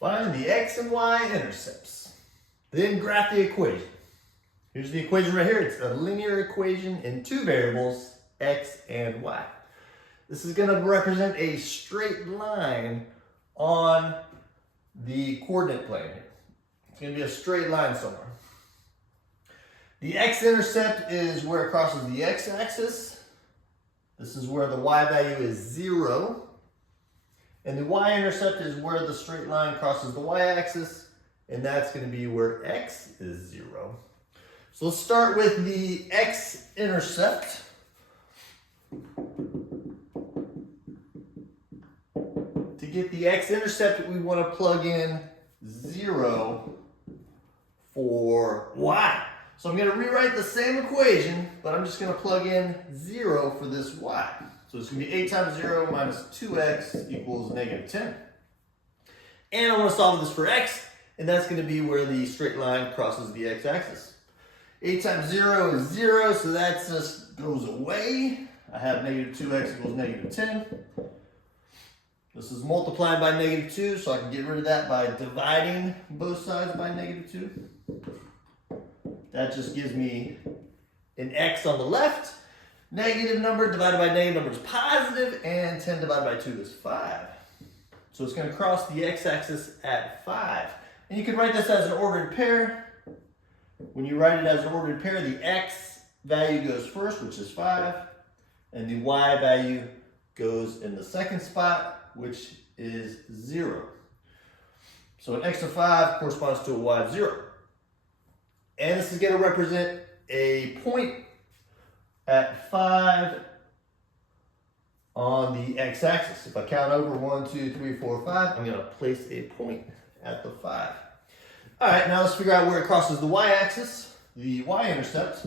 Find the x and y intercepts. Then graph the equation. Here's the equation right here. It's a linear equation in two variables, x and y. This is going to represent a straight line on the coordinate plane here. It's going to be a straight line somewhere. The x-intercept is where it crosses the x-axis. This is where the y value is 0. And the y-intercept is where the straight line crosses the y-axis, and that's going to be where x is 0. So let's start with the x-intercept. To get the x-intercept, we want to plug in 0 for y. So I'm going to rewrite the same equation, but I'm just going to plug in 0 for this y. So it's going to be 8 times 0 minus 2x equals negative 10. And I want to solve this for x, and that's going to be where the straight line crosses the x-axis. 8 times 0 is 0, so that just goes away. I have negative 2x equals negative 10. This is multiplied by negative 2, so I can get rid of that by dividing both sides by negative 2. That just gives me an x on the left. Negative number divided by negative number is positive, and 10 divided by 2 is 5. So it's going to cross the x-axis at 5. And you can write this as an ordered pair. When you write it as an ordered pair, the x value goes first, which is 5, and the y value goes in the second spot, which is 0. So an x of 5 corresponds to a y of 0. And this is going to represent a point at 5 on the x-axis. If I count over 1, 2, 3, 4, 5, I'm going to place a point at the 5. All right, now let's figure out where it crosses the y-axis, the y-intercept.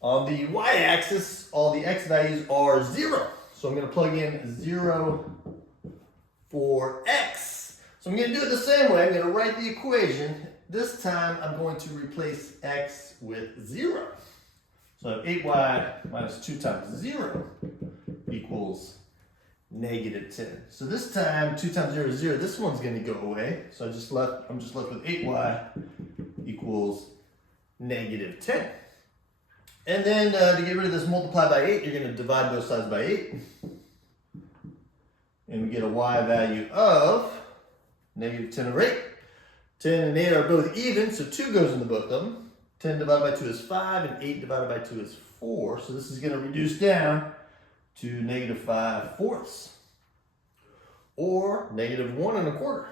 On the y-axis, all the x values are 0. So I'm going to plug in 0 for x. So I'm going to do it the same way. I'm going to write the equation. This time I'm going to replace x with 0. So I have 8y minus 2 times 0 equals negative 10. So this time 2 times 0 is 0. This one's going to go away. So I'm just left with 8y equals negative 10. And then to get rid of this multiply by 8, you're going to divide both sides by 8. And we get a y value of negative 10 over 8. 10 and 8 are both even, so 2 goes into both of them. 10 divided by 2 is 5, and 8 divided by 2 is 4. So this is going to reduce down to negative 5 fourths, or negative 1 1/4.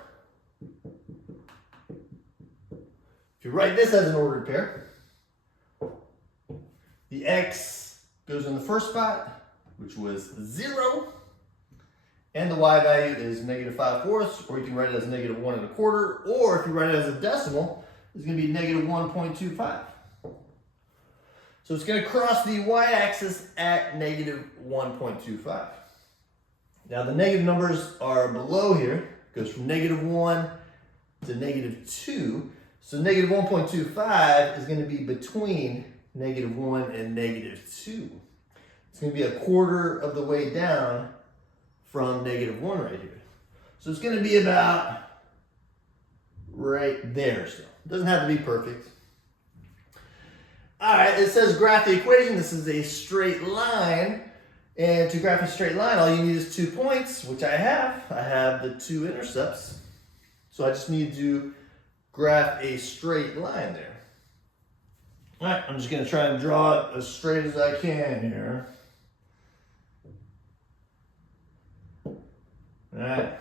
If you write this as an ordered pair, the x goes in the first spot, which was 0. And the y value is negative 5 fourths, or you can write it as negative 1 1/4, or if you write it as a decimal, it's going to be negative 1.25. So it's going to cross the y-axis at negative 1.25. Now the negative numbers are below here. It goes from negative 1 to negative 2. So negative 1.25 is going to be between negative 1 and negative 2. It's going to be a quarter of the way down from negative 1 right here. So it's going to be about right there still. It doesn't have to be perfect. All right, it says graph the equation. This is a straight line. And to graph a straight line, all you need is 2 points, which I have. I have the 2 intercepts. So I just need to graph a straight line there. All right, I'm just going to try and draw it as straight as I can here. All right.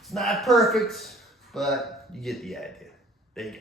It's not perfect, but you get the idea. There you go.